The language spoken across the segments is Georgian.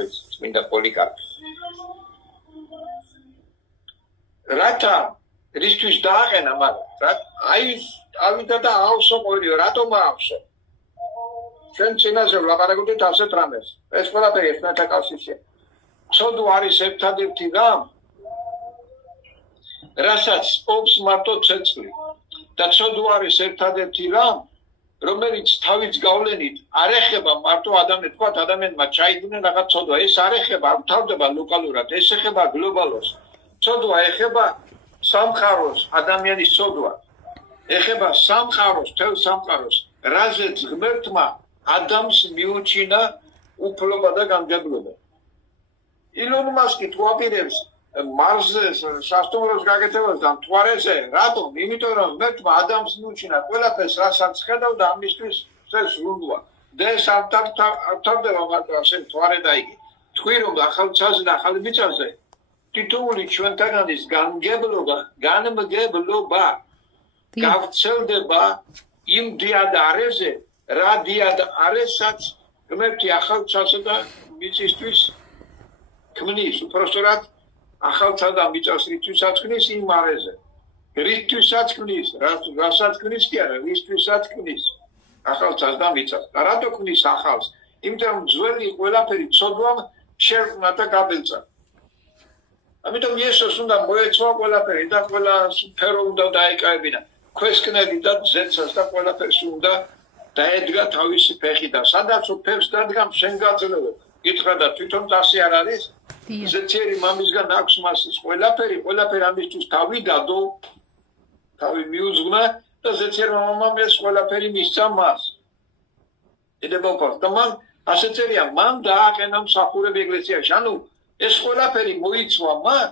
თავის წმინდა პოლიკარპი. რათა რისთვის დააყენა, მაგრამ აი ავიდა და აავსო ყოველივე, რატომ აავსო? ჩვენ წინაზე ვლაპარაკობდით ასეთ რამეს. ეს ყველაფერი ერთმანეთთან კავშირშია. ცოდვა არის ერთადერთი რამ, რასაც ობს მარტო ცეცხლი. და ცოდვა არის ერთადერთი რამ, რომელიც თავის გავლენით არ ეხება მარტო ადამიანს, თქვათ ადამიანმა ჩაიდინა რაღაც ცოდვა, ეს არ ეხება, არ თავდება ლოკალურად, ეს ეხება გლობალურს. ცოდვა ეხება სამყაროს, ადამიანის ცოდვა ეხება სამყაროს, თელ სამყაროს, რაზეც ღმერთმა ადამიანს მიუჩინა უფლება და განმგებლობა. ილონ მასკი თუ აპირებს მარსზე სასტუმროს გაკეთებას და მთვარეზე, რატომ? იმიტომ რომ ღმერთმა ადამიანს მიუჩინა ყველაფერს, რასაც ხედავდა ამისთვის სრულდება. და ეს არ თავდება მარტო ასე მთვარე და იგი. თქვი რომ ახალ ცაზე და ახალ მიწაზე თითოეული ჩვენთაგანის განმგებლობა გავრცელდება იმ დიად არეზე, რა დიადარესაც ღმერთი ახალ ცასა და მიწისთვის ქმნის, უпростоრად ახალ ცა და მიწას რითვისაც ქმნის იმ არეზე. რითვისაც ქმნის, რასაც ქმნის კი არა, რითვისაც ქმნის ახალ ცას და მიწას. და რატო ქმნის ახალს? იმიტომ რომ ძველი ყველაფერი ცოდვამ შეერყნა და გაბელწა. ამიტომ იესოს უნდა მოეცვა ყველაფერი და ყველა სფერო უნდა დაეკავებინა. ქვესკნელი და ზეცას და ყველაფერს უნდა დაედგა თავისი ფეხი და სადაც ფეხს დადგა შენ გაძლევებ. კითხა და თვითონ დასი არ არის? ზეციერი მამისგან აქვს მას ყველაფერი ამისთვის თავი დადო, თავი მიუძღვნა და ზეციერმა მამამ ეს ყველაფერი მისცა მას. ედებოქოს და მან ასე წერია, მან დააყენა მსახურები ეკლესიაში. ანუ ეს ყველაფერი მოიცვა მან.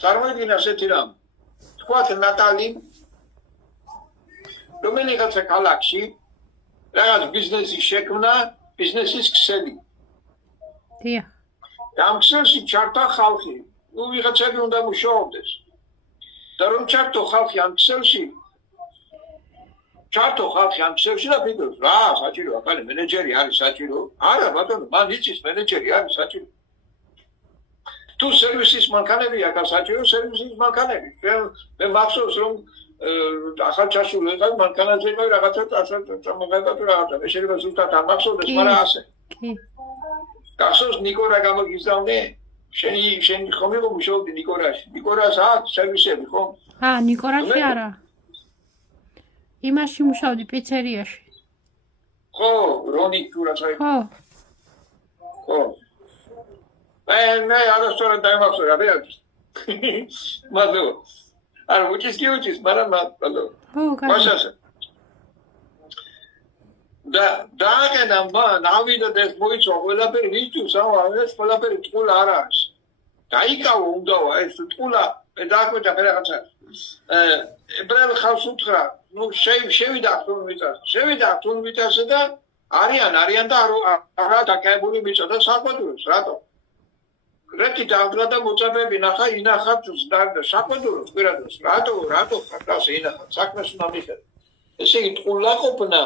წარმოიდგინე ასეთი რამ. თქვათ ნატალი რომელიღაცა ქალაქში რაღაც ბიზნესი შექმნა, ბიზნესის ქსელი. დიახ. ამ ქსელში ჩართა ხალხი, ვიღაცები უნდა მუშაობდეს. და რომ ჩართო ხალხი ამ ქსელში და ფიქრობს, რა საჭირო, ახალი მენეჯერი არის საჭირო? არა ბატონო, მან იცის მენეჯერი არის საჭირო. თუ სერვისის მანქანები აქვს საჭირო, სერვისის მანქანები. მე მახსოვს რომ ახალ ჩაშული ვიყავ მანქანაზე ვიყავ რაღაცა წამოღება თუ რაღაცა. მე შეიძლება ზუსტად არ მახსოვდეს, მაგრამ ასე. კი. გახსოვს ნიკორა გამოგიზავნე? შენი ხომი მუშაობდი ნიკორაში. ნიკორას აქვს სერვისები, ხო? ნიკორაში არა. იმაში მუშაობდი პიცერიაში. ხო, რონი თუ რაღაცა. ხო. მე არასწორად დაიმახსოვრე, აბიათ. მადლობა. არ უჩის, მაგრამ მადლობა. მაშასა. და დააყენა მან, ავიდა და ეს მოიცვა ყველაფერი რისთვის, ეს ყველაფერი ტყულა არ არის. დაიკავო უნდავა ეს ტყულა, დააკვეთა მე რაღაცა. ებრაელ ხალხს უთხრა, შევიდა თუნ მიწაზე და არიან და არა დაკავებული მიწა და საყვედურებს, რატო? რეთი დააგდა და მოწაფეები ნახა ინახათ საყვედურებს კვირადოს. რატო ხარკას ინახათ? საქმეს უნდა მიხედა. ესე იგი ტყულაყოფნა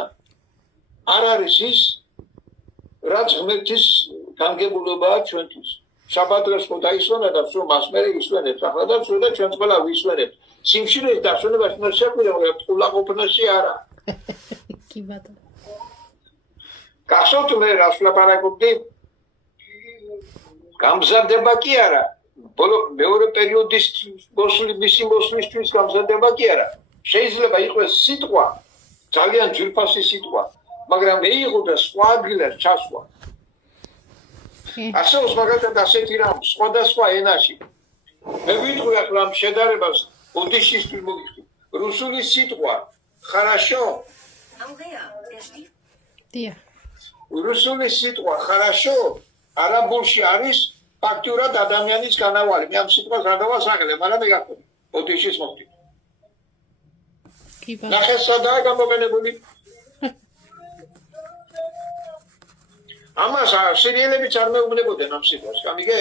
არ არის ის, რაც ღმერთის განგებულობაა ჩვენთვის. საბადროს ხო დაისვენა და სულ მას მერე ისვენებს, ახლა და სულ და ჩვენც ყველა ვისვენებთ. სიმშილის დასვენებას უნდა შეგვიძლია, მაგრამ ტყულაყოფნაში არა. კი ბატონო. გახსოვთ მე რას ვლაპარაკობდი? გამზადება კი არა. მეორე პერიოდის მისი მოსვლისთვის გამზადება კი არა. შეიძლება იყოს სიტყვა, ძალიან ძვირფასი სიტყვა, მაგრამ მიიღო და სხვა ადგილას ჩასვა. არსებობს მაგალითად ასეთი რამ სხვადასხვა ენაში. მე ვიტყვი ახლა ამ შედარებას ოდიშისთვის მოგიხდი. რუსული სიტყვა хорошо. დიახ. რუსული სიტყვა хорошо არაბულში არის ფაქტურად ადამიანის განავალი. მე ამ სიტყვას არ დავასახელებ, მაგრამ მეგახსოვს. ოდიშის მოხდი. კი ბატონო. ნახე სადაა გამოყენებული. ამას სერიალებიც არ მეუბნებოდნენ ამ სიტყვას, გამიგე?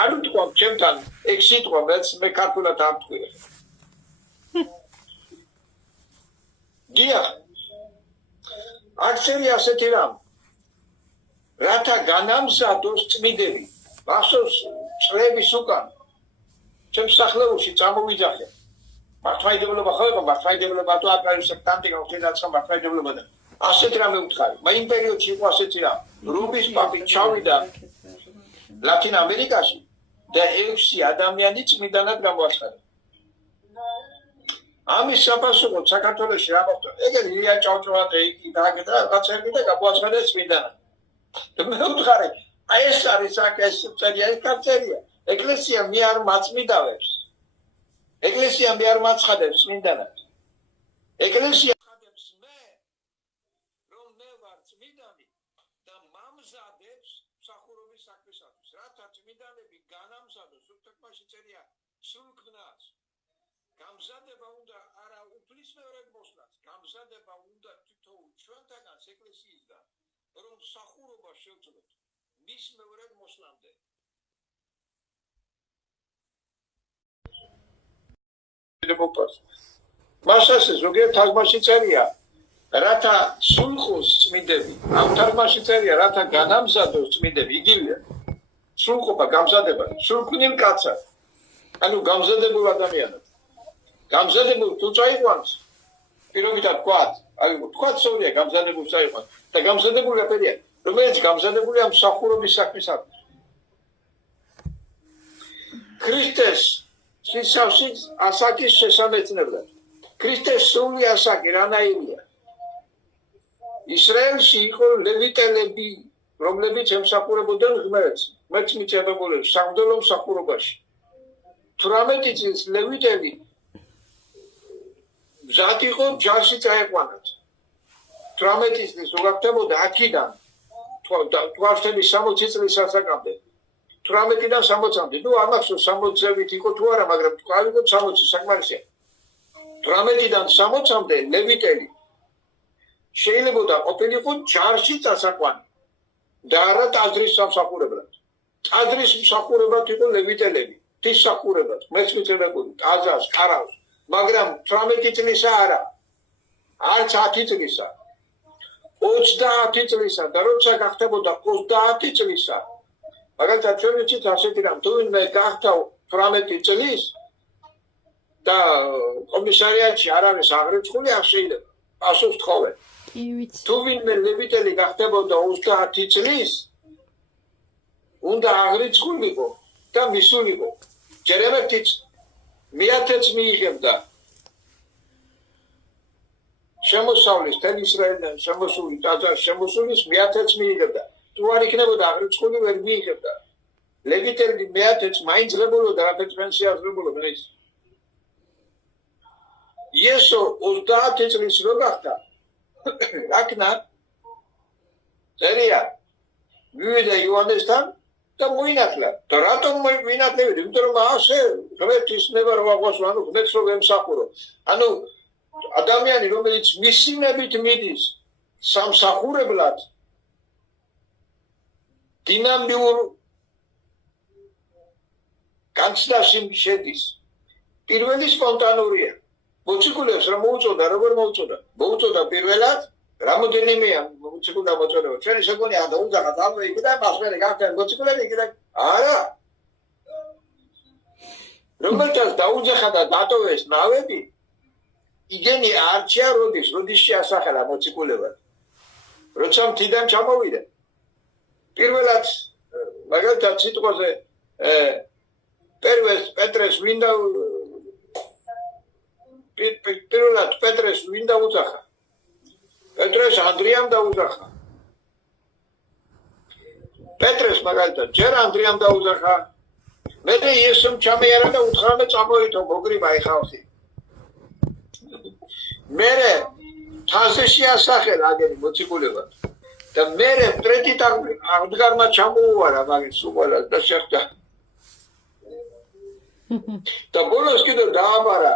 არ ვთქვამ ჩემთან ეგ სიტყვა, მე ქართულად არ ვთქვი. დიახ. აქ წერია ასეთი რამ. განამზადოს წმიდები. მახსოვს წლების უკან ჩემს სახლეულში წამოვიძახე. მართლმადიდებლობა ხო იყო, მართლმადიდებლობა თუ აკრაიო სექტანტი გაუხდიდაცა მართლმადიდებლობა და ასეთ რამე უთხარი. მე იმ პერიოდში იყო ასეთი რამ. რუბის პაპი ჩავიდა ლათინ ამერიკაში და 6 ადამიანი წმიდანად გამოაცხადა. ამის საფასუროდ საქართველოში რა მოხდა? ეგეთი ილია ჭავჭავაძე იქ დააგდა რაღაცები და გამოაცხადა წმიდანად. და მე ვუთხარი, აი ეს არის აქ ეს წერია, ეს კარწერია. ეკლესია მე არ მაწმიდავებს. ეკლესია მე არ მაცხადებს წმიდანად. ეკლესია ხადებს მე, რომ მე ვარ წმიდანი და მამზადებს მსახურობის საქმისათვის. რათა წმიდანები განამზადოს, სულთქმაში წერია სულ ქნას. გამზადება უნდა არა უფლის მეორედ მოსვლაც, გამზადება უნდა თითოეულ ჩვენთაგანს ეკლესიისგან, რომ მსახურობა შევძლოთ მის მეორედ მოსვლამდე. მასაც ზოგიერთ თარგმანში წერია, რათა სულხოს წმიდები, ამ თარგმანში წერია, რათა განამზადოს წმიდები, იგივეა. სულყოფა, გამზადება, სულქმნილ კაცად, ანუ გამზადებულ ადამიანად. გამზადებულ თუ წაიყვანს, პირობითად ვთქვათ, აი ვთქვათ სწორია, გამზადებულ წაიყვანს და გამზადებული რაფერია, რომელიც გამზადებულია მსახურობის საქმისათვის. ქრისტეს სისავსით ასაკის შესამეცნებლად. ქრისტეს სული ასაკი რანაირია? ისრაელში იყო ლევიტელები, რომლებიც ემსახურებოდნენ ღმერთს, ღმერთს მიწებებულებს სამღვდელო მსახურობაში. 18 წლის ლევიტელი მზად იყო ჯარში წაეყვანათ. 18 წლის უგახდებოდა აქიდან თვალშები 60 წლის ასაკამდე. 18-დან 60-მდე. ნუ არ მახსოვს 60-ზევით იყო თუ არა, მაგრამ თქვა 60 საკმარისია. 18-დან 60-მდე ლევიტელი შეიძლება ყოფილიყო ჯარში წასაყვანი და არა ტაძრის სამსახურებლად. ტაძრის მსახურებლად იყო ლევიტელები, თისმსახურებლად, მეცნიერებებული, ტაძარს, ყარავს, მაგრამ 18 წლისა არა. არც 10 წლისა. 30 წლისა და როცა გახდებოდა 30 წლისა მაგალითად ჩვენ ვიცით ასეთი რამ, თუ ვინმე გახდა 18 წლის და კომისარიატში არ არის აღრიცხული, არ შეიძლება. პასუხს თხოვენ. კი ვიცი. თუ ვინმე ლევიტელი გახდებოდა 30 წლის, უნდა აღრიცხულიყო და მისულიყო. ჯერემეთიც მეათეც მიიღებდა შემოსავლის თელ ისრაელიდან შემოსული ტაძარს შემოსულის მეათეც მიიღებდა. თუ არ იქნებოდა აღრიცხული ვერ მიიღებდა. ლევიტელი მეათეც მაინც ღებულობდა რაფერს პენსიას ღებულობდა ის. იესო 30 წლის რო გახდა რაკნა წერია მივიდა იოანესთან და მოინათლა. და რატომ მოინათლევიდი? იმიტომ რომ ასე ღმერთის ნება რო აღვასო, ანუ ღმერთს რო ემსახურო. ანუ ადამიანი რომელიც მისინებით მიდის სამსახურებლად დინამიურ განცდაში შედის. პირველი სპონტანურია. მოციქულებს რა მოუწოდა, როგორ მოუწოდა? მოუწოდა პირველად რამოდენიმეა მოციქულა მოწოდება. ჩვენი შეგონია და უძახა დავე იქ და მასმერე გახდნენ მოციქულები იქ და არა. რომელთაც დაუძახა და დატოვეს ნავები, იგენი არჩია როდის შეასახელა მოციქულებად. როცა მთიდან ჩამოვიდა. პირველად მაგალითად სიტყვაზე პეტრეს ვინდა პირველად პეტრეს ვინდა უძახა. პეტრეს ანდრიამ დაუძახა. პეტრეს მაგალითად ჯერ ანდრიამ დაუძახა. მერე იესომ ჩამეარა და უთხრა და წამოიტო მოგრიბა ხალხი. მერე თაზე შეასახელა აგენი მოციქულებად. და მერე პრეტით აღდგარმა ჩამოუვარა მაგის უყოლას და შეხვდა. და ბოლოს კიდევ დააბარა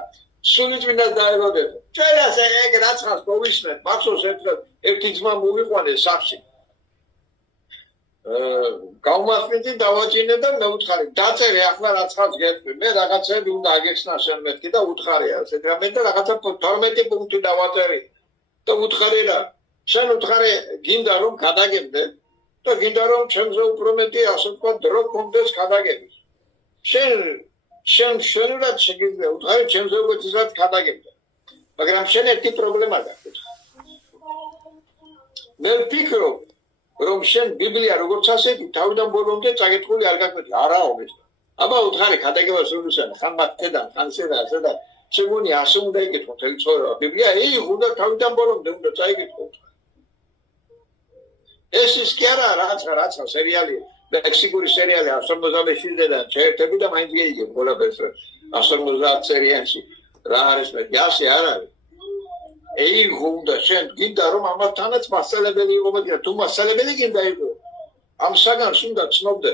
სულიწმინდა დაებადება. ჩვენ ასე ეგ რაცხას მოვისმენთ, მახსოვს ერთი ძმა მოვიყვანეს სახში. გაუმართლდი დავაჭინე და მე ვუთხარი, დაწერე ახლა რაცხას გეტყვი. მე რაღაცები უნდა აგეხსნა შენ მეთქი და უთხარი ასე რამე და რაღაცა 12 პუნქტი დავაწერი. და უთხარი რა. შენ უთხარი გინდა რომ გადაგებდე და გინდა რომ ჩემზე უფრო მეტი ასე ვთქვათ დრო გქონდეს გადაგების. შენ შენურად შეგიძლია უთხარი ჩემზე უკეთესად გადაგებდა. მაგრამ შენ ერთი პრობლემა გაქვს. მე ვფიქრობ რომ შენ ბიბლია როგორც ასეთი თავიდან ბოლომდე წაკითხული არ გაგვედი. არაო ეს. აბა უთხარი გადაგებას რუსან ხან მათედან ხან სედა შემონი ასე უნდა იკითხო თელი ცხოვრება. ბიბლია უნდა თავიდან ბოლომდე უნდა წაიკითხო. ეს ის კი არა რაცა სერიალი მექსიკური სერიალი 150-დან შეერთები და მაინც გეიგებ ყველაფერს 150 სერიაში რა არის მე ასე არ არის უნდა შენ გინდა რომ ამათანაც მასალებელი იყო მაგრამ თუ მასალებელი გინდა იყო ამ საგანს უნდა ცნობდე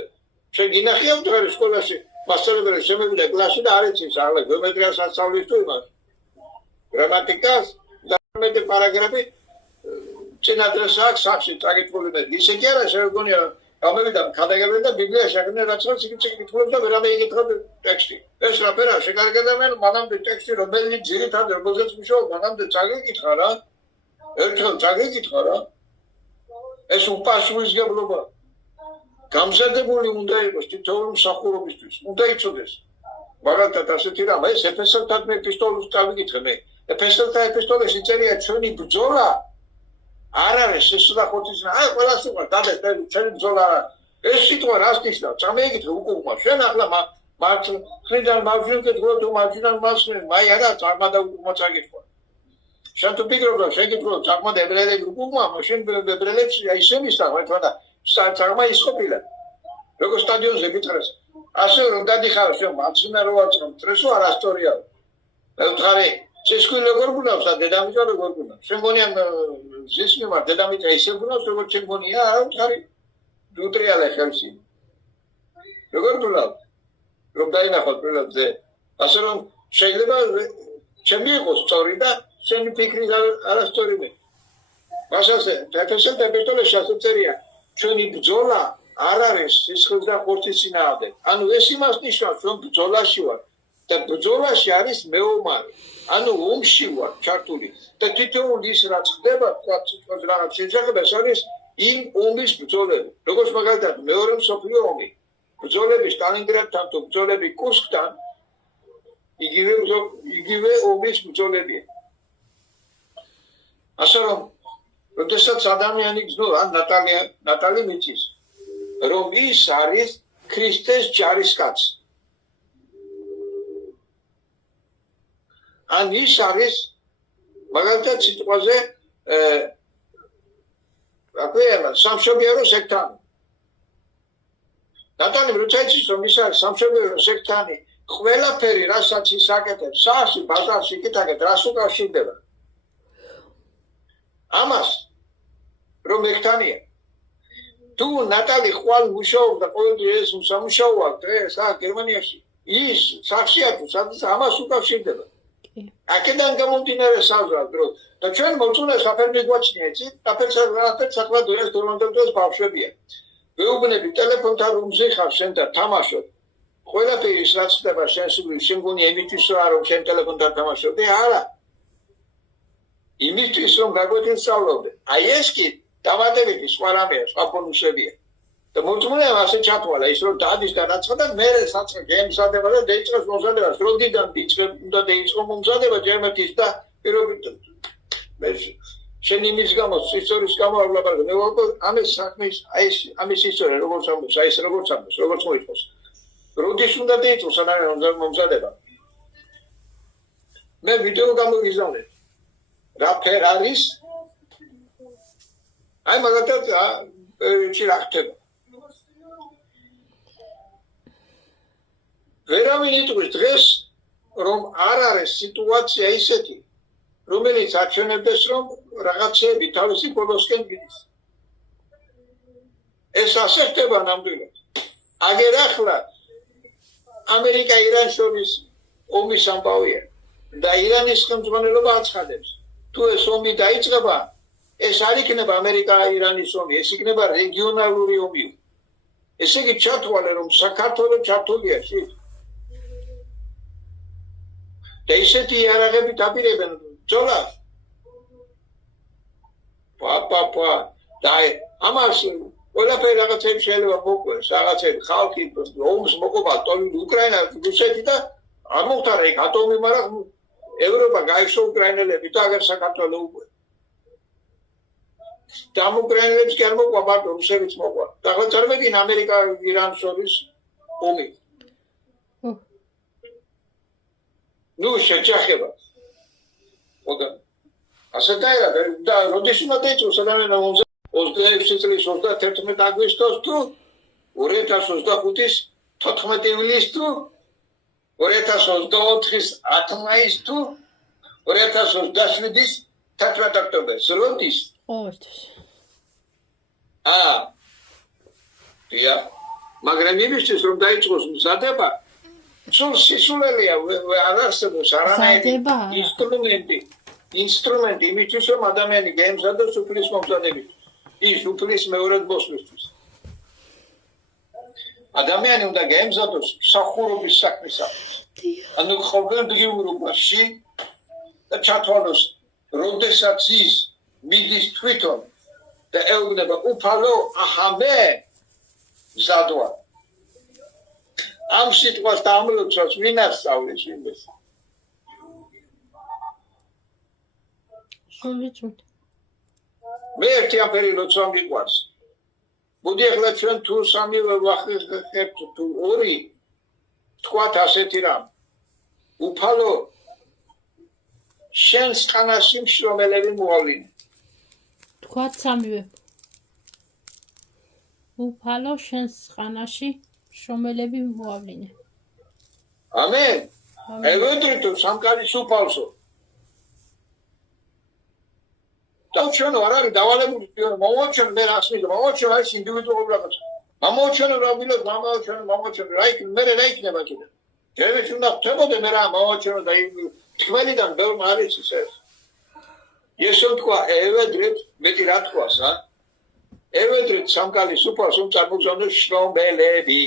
შენ გინახია უთხარი სკოლაში მასალებელი შემევიდა კლასში და არ იცის ახლა გეომეტრიას ასწავლის თუ იმას გრამატიკას და მეტი პარაგრაფი წინადრეს აქვს სახში წაკითხული მე ისე კი არა შეგონია გამოვიდა გადაგებენ და ბიბლიაში აღნიშნე რაც წიკითხულობ და ვერამე იკითხებ ტექსტი ეს რაფერა შეგარგედა მე მანამდე ტექსტი რომელიც ძირითადად როგორიც მუშაობ მანამდე წაგიკითხა რა ერთხელ წაგიკითხა რა ეს უპასუხისმგებლობა გამზადებული უნდა იყოს თითოეული მსახურობისთვის უნდა იცოდეს მაგალითად ასეთი რამ ეს ეფესელთან მე ეპისტოლეს წავიკითხე მე ეფესელთა ეპისტოლეში წერია ჩვენი ბრძოლა არ არის ეს ხოთის რა ყველას უყურა დაბეს ჩვენი ბრძოლა ეს სიტყვა რას ნიშნავს წამეიკითხე უკუღმა შენ ახლა მართ ხრიდან მარჯვნივ თუ მარჯვნიდან მასვე მაი არა წარმადა უკუღმა წაკითხვა შენ თუ ფიქრობ რომ შეგიძლია წარმადა ებრაელები უკუღმა მაშინ ებრაელებს ისე მისაღმა და წარმა ისყოფილა როგორ სტადიონზე მიწრეს ასე რომ დადიხარ შენ მარცხნა რო ვაწრომ წრესო არასტორია მე ვთხარი შეშკული როგორ გუნავს და დედამიწა როგორ გუნავს შენ გონია ზის მიმართ დედამიწა ისე გუნავს როგორც შენ გონია არა ვთხარი უტრიალე ხელში როგორ გუნავს რომ დაინახოთ პრობლემზე ასე რომ შეიძლება ჩემი იყოს სწორი და შენი ფიქრი არასწორი მე მასაზე თეთრსა და ეპისტოლეში ასე წერია ჩვენი ბრძოლა არ არის სისხლის და ხორცის წინააღმდეგ ანუ ეს იმას ნიშნავს რომ ბრძოლაში ვარ და ბრძოლაში არის მეომარი ანუ ომში ვარ ჩართული და თითოეული ის რაც ხდება თქვა რაღაც შეჯახება არის იმ ომის ბრძოლები როგორც მაგალითად მეორე მსოფლიო ომი ბრძოლები სტალინგრადთან თუ ბრძოლები კურსკთან იგივე ომის ბრძოლებია ასე რომ როდესაც ადამიანი გზნობს ან ნატალი მიწის რომ ის არის ქრისტეს ჯარისკაცი ან ის არის მაგალითად სიტყვაზე აკეელა სამშობიარო სექტანი ნატალი როცა იცის რომ ის არის სამშობიარო სექტანი ყველაფერი რასაც ის აკეთებს სახლში ბაზარში კითხეთ რას უკავშირდება ამას რომ ეხტანია თუ ნატალი ხვალ მუშაობდა ყოველდღე ეს სამუშაოა დღეს გერმანიაში ის სახლშია თუ სადაც ამას უკავშირდება აქედან გამომდინარე საზღვრად რომ და ჩვენ მოწუნეს აფერ მიგვაჩნია იცით აფერს ახლა დღეს დორმანდებს ბავშვებია ვეუბნები ტელეფონთან რომზე ხარ შენ და თამაშობ ყველაფერი რაც ხდება შენ გონია იმისთვის რომ შენ ტელეფონთან თამაშობდი არა იმისთვის რომ გაგვეთესწავლობდე აი ეს კი დამატებითი სხვა რამეა სხვა ბონუსებია და მოწმუნე ასე ჩათვალა ის რომ დადის და რაცხა და მე საწყე გემზადება და დაიწყოს მომზადება როდიდან უნდა დაიწყო მომზადება ჯერმეთის და პირობით მე შენ იმის გამო ისტორიის გამო არ ვლაპარაკობ მე ვაყო ამის საქმის აი ეს ამის ისტორია როგორც ამბობს აი ეს როგორც ამბობს როგორც მოიწოს როდის უნდა დაიწყოს სანამ მომზადება მე ვიდეო გამოვიზამნე რა ფერ არის აი მაგალითად რა ხდება ვერავინ იტყვის დღეს რომ არ არის სიტუაცია ისეთი რომელიც აჩვენებდეს რომ რაღაცები თავისი ბოლოსკენ მიდის ეს ასე ხდება ნამდვილად აგერ ახლა ამერიკა ირანს შორის ომის ამბავია და ირანის ხელმძღვანელობა აცხადებს თუ ეს ომი დაიწყება ეს არ იქნება ამერიკა ირანის ომი ეს იქნება რეგიონალური ომი ესე იგი ჩათვალე რომ საქართველოს ჩართულია შიგ და ისეთი იარაღები დაპირებენ ბრძოლას და ამას ყველაფერი რაღაცები შეიძლება მოყვეს, რაღაცები ხალხი ომს მოყვება, უკრაინა, რუსეთი და არ მოხდარა იქ ატომი, მაგრამ ევროპა გაიშო უკრაინელები და აგერ საქართველოს უკვე. და ამ უკრაინელებს კი არ მოყვა, მარტო რუსებიც მოყვა. და ახლა წარმოგიდგენ ამერიკა ირანს შორის ომი. ნუ შეჯახება. ხოდა ასეთ და როდის უნდა დაიწყოს ადამიანს 26 წლის 31 აგვისტოს თუ 2025-ის 14 ივლისს თუ 2024-ის 10 მაისს თუ 2027-ის 18 ოქტომბერს როდის? ყოველთვის. დია, მაგრამ იმისთვის რომ დაიწყოს მზადება, სულ სისულელია არ არსებობს არანაირი ინსტრუმენტი იმისთვის რომ ადამიანი გაემზადოს უფლის მომზადებისთვის. ის უფლის მეორად მოსვლისთვის. ადამიანი უნდა გაემზადოს მსახურობის საქმისათვის. ანუ ყოველდღიურობაში და ჩათვალოს, როდესაც ის მიდის თვითონ და ეუბნება უფალო ახამე მზადვა. ამ სიტყვას და ამ ლოცვას ვინ ასწავლის ვინმეს? სულიწოდ. მე ერთი ამფერი ლოცვა მიყვარს. მოდი ახლა ჩვენ თუ სამივე ვახერხებთ თუ ორი თქვათ ასეთი რამ. უფალო შენს ყანაში მშრომელები მოავლინე. თქვათ სამივე. უფალო შენს ყანაში მშრომელები მოავლინე. ამენ. ევედრიტო სამკალის უფალსო. ჩვენ არ არის დავალებული მომოჩენ მე რას მიდო მომოჩენ არის ინდივიდუალური რაღაცა მომოჩენ რა მილოთ მომოჩენ რა იქ მე რა იქნება კიდე ჯერეში უნდა ხდებოდე მე რა მომოჩენ და თქმელიდან ბევრმა არის ეს ისო თქვა ევედრით მეტი რა თქვას ევედრით სამკალის უფალს რომ წარმოგზავნოს შრომელები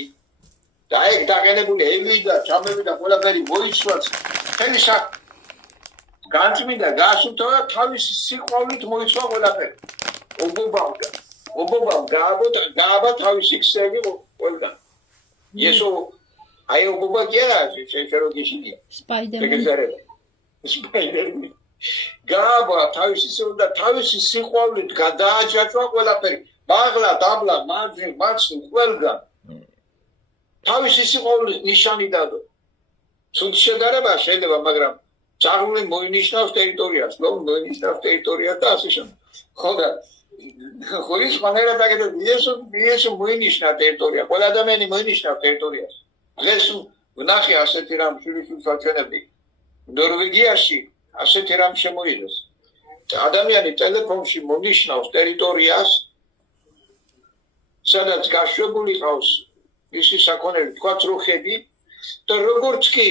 და ეგ დაგენებული ევიდა ჩამევიდა ყველაფერი მოიცვაც თემი განწმინდა გასულთა თავისი სიყვარულით მოიცვა ყველაფერი. ობობამ გააბა თავისი ქსელი ყველგან. ესო აი ობობა კი არა შეიძლება გიშინია. სპაიდერმენი. გააბა თავისი სიყვარულით გადააჯაჭვა ყველაფერი. ბაღლა, დაბლა, მარჯვნივ, ყველგან. თავისი სიყვარულით ნიშანი დადო. ცუდ შედარება შეიძლება, მაგრამ წარული მოინიშნავს ტერიტორიას, მოინიშნავს ტერიტორიას და ასე შემდეგ. ხოდა ხოლის მანერა დაგედო ეს მოინიშნა ტერიტორია, ყველა ადამიანი მოინიშნავს ტერიტორიას. დღეს ვნახე ასეთი რამ შვილიშვილსაჩვენები. ნორვეგიაში ასეთი რამ შემოიღეს. ადამიანი ტელეფონში მონიშნავს ტერიტორიას, სადაც გაშვებული ყავს ისი საქონელი, თქვა რუხები და როგორც კი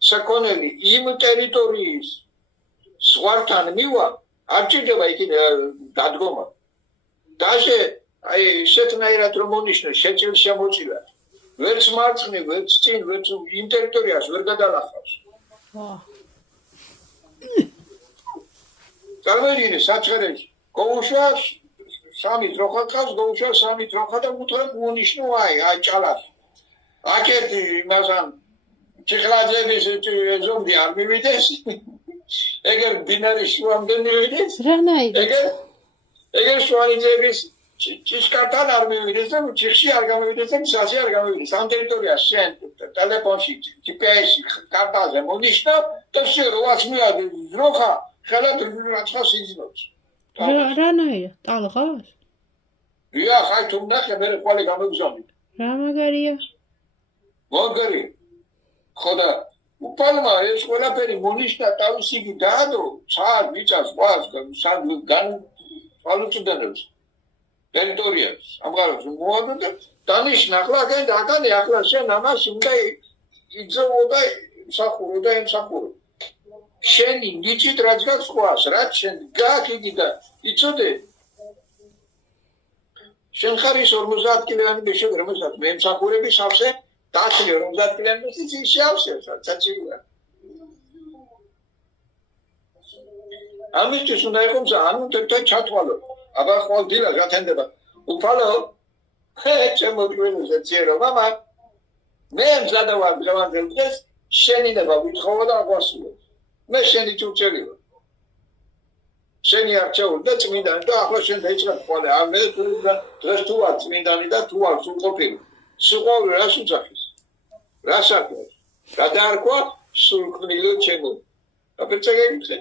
საქონელი იმ ტერიტორიის ზღვართან მივა, არ ჭირდება იქ დადგომა. დაჟე აი შეთნაირად რომ მონიშნოს შეჭრილ შემოჭრილად. ვერც მარცხნივ, ვერც წინ, ვერც იმ ტერიტორიას ვერ გადალახავს. წარმოიდგინე საჩხერეში, გოუშა სამი ძროხა ყავს, გოუშა სამი ძროხა და უთხრა მონიშნო აი ჭალას. აქეთ იმასან ჩიხლაძეების ზომბი არ მივიდეს. ეგერ ბინარი შუამდე მივიდეს. ეგერ შუანიძეების ჭიშკართან არ მივიდეს და ჩიხში არ გამივიდეს და მსაში არ გამივიდეს. ამ ტერიტორიას შენ ტელეფონში GPS-ში კარტაზე მონიშნა და შე როაც მიადი ზროხა ხელად რაცხას იძნობს. რანაირად? ტალღას? დიახ, აი თუ ნახე მე ყოლე გამოგზავნით. რა მაგარია? მაგარი. ხოდა უფალმა ეს ყველაფერი მონიშნა თავისი იგი დაადო, ცარ მიწას ყვას გან ალუწდენებს. ტერიტორიას ამღაროს მოადო და დანიშნა ახლა ახლა შენ ამას უნდა იძოვო და მსახურო და ემსახურო. შენი ნიჭით რაც გაქვს, რაც შენ გააკიდი და იცოდე შენ ხარის 50 კილოვანი ბეშე რომელსაც მე ემსახურები სავსე დაცლი 50 კილოვანი ის შეავსე საჭიროა. ამისთვის უნდა იყოს ანუ და ჩათვალო. აბა ხვალ დილა გათენდება. უფალო ჩემო თქვენზე წერო მამა მე მზადავარ დღევანდელ დღეს შენი ნება ვითხოვო და აღვასრულო მე შენი ჭურჭელი ვარ შენი არჩეული და წმინდანი და ახლა შენ დაიწყებ ხოლმე არ მე დღეს თუ არ წმინდანი და თუ არ სულყოფილი სულყოფილი რა შეძახის რა საქმეა რა დაარქვა სულქმნილო ჩემო აპეცეგეიце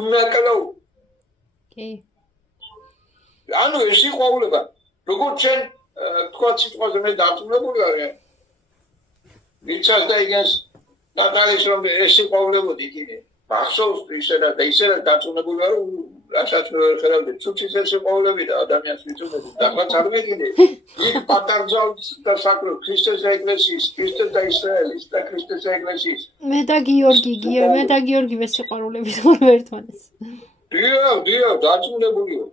უნაკალო კი ანუ ეს იყვაულება როგორც შენ თქვა სიტყვაზე მე დარწმუნებული ვარ ვიცას და იგენს ნატალის რომ ეს იყვაულებოდი კიდე მახსოვს ისე და დარწმუნებული ვარ რასაც მე ვერ ხედავდი ცუცის ეს იყვაულები და ადამიანს ვიწუნები და ახლა წარმოგიდგენე იქ პატარძალს და საკრო ქრისტეს ეკლესიის ქრისტეს და ისრაელის და ქრისტეს ეკლესიის მე და გიორგი ვესიყვარულებით ვარ ერთმანეთს დიო დარწმუნებული ვარ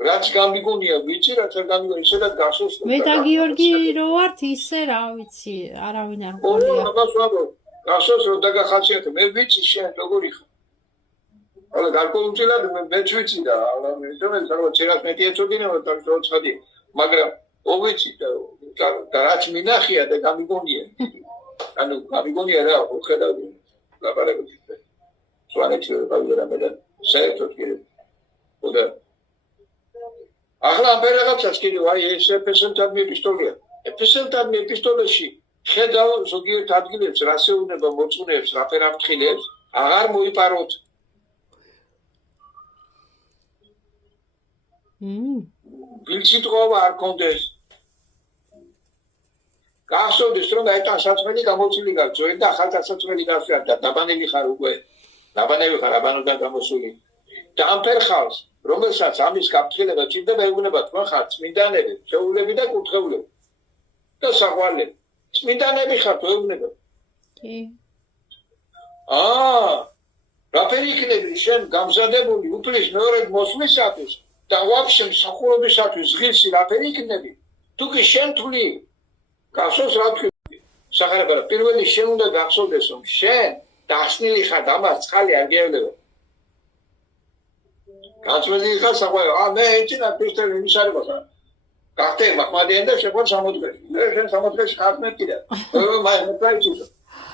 რაც გამიგონია ვიცი რაც არ გამიგონია ისედაც გახსოვს მე და გიორგი რო ვართ ისე რა ვიცი არავინ არ მყოლია გახსოვს რომ დაგახასიათე მე ვიცი შენ როგორი ხარ αλλά გარკვეულწილად მე ვიცი და αλλά მე რომ ცერას მეტი ეწოდინება და როცხადი მაგრამ ოვიცი და რაც მინახია და გამიგონია ანუ გამიგონია რა ხედავდი ლაპარაკობთ სვანეთში გავიდე და საერთოდ კიდე და ახლა ამ რაღაცას კიდევ აი ეს ეპისტოლთან ეპისტოლია. ეპისტოლთან ეპისტოლაში ხედავ ზოგიერთ ადგილებს რასეუნება მოწუნეებს, რაფერაფრთხილებს, აღარ მოიპაროთ. ბილსიტყვა არ კონდეს. გახსოვდეს რომ აი ტანსაცმელი გამოცილი გაქვს, ძველი და ახალ ტანსაცმელი გაქვს და დაბანელი ხარ უკვე. დაბანელი ხარ აბანოდან გამოსული. და ამ ფერხალს რომელსაც ამის გაფრთხილება ჭირდება ეუბნება თქვენ ხართ წმინდანები, შეულები და კურთხეულები. და საყვარლები. წმინდანები ხართ ეუბნება. კი. რაფერი იქნება შენ გამზადებული უფლის მეორე მოსვლისათვის და ვაფშე მსახურობისათვის ღირსი რაფერი იქნება? თუ კი შენ თვლი გახსოვს რა თქვი? სახარებარა პირველი შენ უნდა გახსოვდეს რომ შენ დახსნილი ხარ და ამას წყალი არ გევლება. გაწმენდი ხარ საყვარელი მე ეჭინა ქრისტე იმისარება ხარ გახდე მაჰმადიან და შეგვარ სამოდგეს მე შენ სამოდგეს ხარ მე კიდე მე პრაიჩის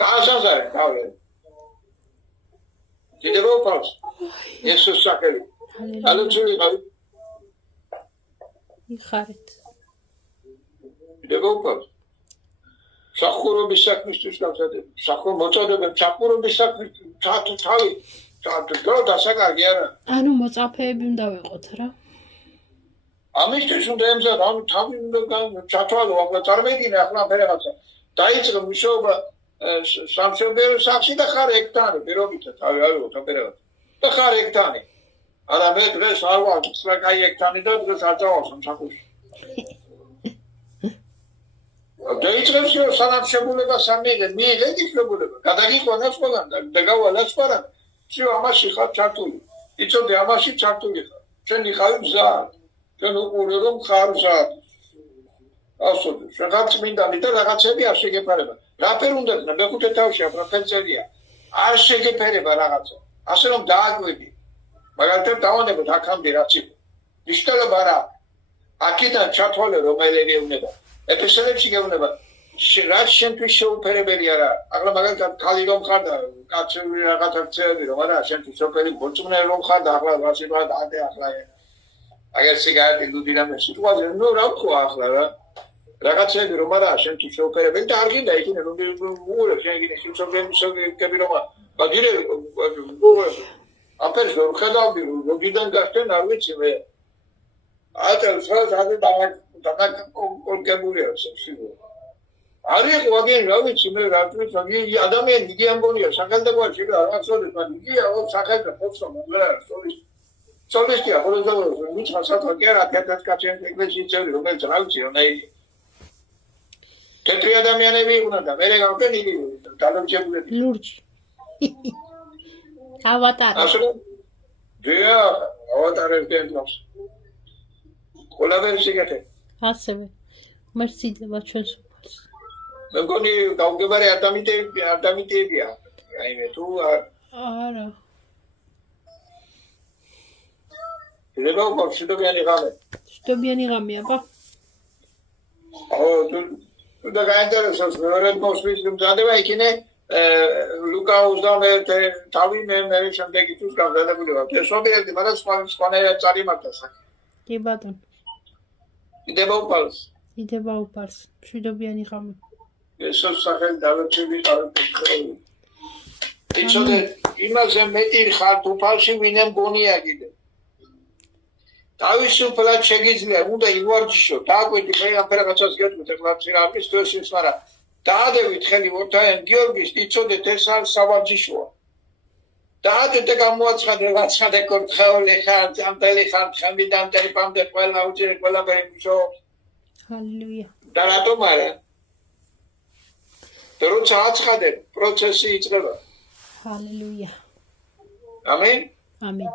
გაასაზარე თავი კიდე ვფავს იესოს საკელი ალუცული გავი იხარეთ კიდე ვფავს სახურობის საქმისთვის გავწადებ სახურ მოწოდებებს სახურობის საქმისთვის თავი და საკარგი არა ანუ მოწაფეები უნდა ვიყოთ რა ამისთვის უნდა ემზადო ანუ თავი უნდა ჩათვალო ახლა წარმეგინე ახლა ფერებაცა დაიწყო მუშაობა სამშობლო სახში და ხარ ექტანი პირობითად თავი არ ვიყო ფერებაცა და ხარ ექტანი არა მე დღეს არ ვარ სტრაკაი ექტანი და დღეს არ წავალ სამსახურში დაიწყებს რომ სანაცვლება სამიღე მიიღე იქნებოდება გადაგიყვანას ყველგან და გავალაც პარა всё ამაში ხარ ჩართული იცოდე ამაში ჩართული ხარ შენ იყავი მზად შენ უყურე რომ ხარ მზად ასოდი შეგაც მინდანი და რაღაცები არ შეგეფარება რაფერ უნდა ქნა მეხუთე თავში პროფესორია არ შეგეფერება რაღაცა ასე რომ დააკვირდი მაგალითად დავანებოთ აქამდე რაც იყო ნიშნულობა რა აქედან ჩათვალე რომელები უნდა ეპიზოდებში გეუბნება რაც შენთვის შეუფერებელი არა ახლა მაგალითად ქალი რომ ხარ და კაცები რაღაცა წევრი რომ არა შენთვის სოფელი მოწმე რომ ხარ და ახლა რასიბა და ახლა აგერ სიგარეტი ლუდირამე სიტყვაზე ნუ რა ვქვა ახლა რა რაღაცები რომ არა შენთვის შეუფერებელი და არ გინდა იქნე რომ უყურებ შენ გინე სოფელი რომ ბაგირე აპერს რომ ხედავდი რომ გიდან გახდნენ არ ვიცი მე ატელ სულ და კონკურენტულია სიგურა არის ვაგენ რა ვიცი მე რა ვიცი ადამიანი იგი ამბონია სახელმწიფო შეიძლება რაღაცოდეს მაგრამ იგია ო სახელმწიფო ხო მოგერა სოლისტია ხოლმე მით ხასათო კი არა თეთრ კაცენ ეკლესიის წევრი რომელიც რა ვიცი რომ აი თეთრი ადამიანები იყვნენ და მე გავკენ იგი დალოჯებულები ლურჯი ავატარი ასე დია ავატარები დენდოს კოლაბერში გეთე ასევე მერციდება ჩვენს მე მგონი გავგებარი ადამიანებია აი მე თუ არა შეიძლება უფრო მშვიდობიანი ღამე. მშვიდობიანი ღამე, აბა. თუ და გაინტერესებს მეორე მოსვლის მზადება იქნე ლუკა 21 თავი მე შემდეგი თვის გამზადებული ვარ. ესობიერდი, მაგრამ სხვანაირად წარიმართა საქმე. კი ბატონო. იდება უფალს. იდება უფალს. მშვიდობიანი ღამე. ესოს სახელი დარჩები არაფერი. იცოდე, იმაზე მეტი ხარ უფალში ვინე მგონია კიდე. თავისუფლად შეგიძლია, უნდა ივარჯიშო, დააკვირდი მე ამ რაღაცას გეტყვით, ეხლა ცირამის თუ ეს მაგრამ დაადევით ხელი ვორთაენ გიორგის, იცოდეთ ეს არის სავარჯიშოა. დაადეთ და გამოაცხადე რაცხადე კორთხეული ხარ, ამტელი ხარ, ხამდიდან ტელეფონამდე ყველა უჯერ ყველაფერი მუშაობს. ჰალელუია. და რატომ არა? როცა აცხადე, პროცესი იწყება. ჰალელუია. ამენ? ამენ.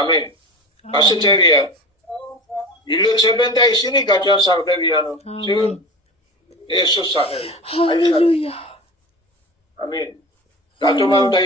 ამენ. ასე წერია. ილოცებენ და ისინი გაჯანსაღდებიანო. ამენ. ესოს სახელი. ჰალელუია. ამენ. რატომ უნდა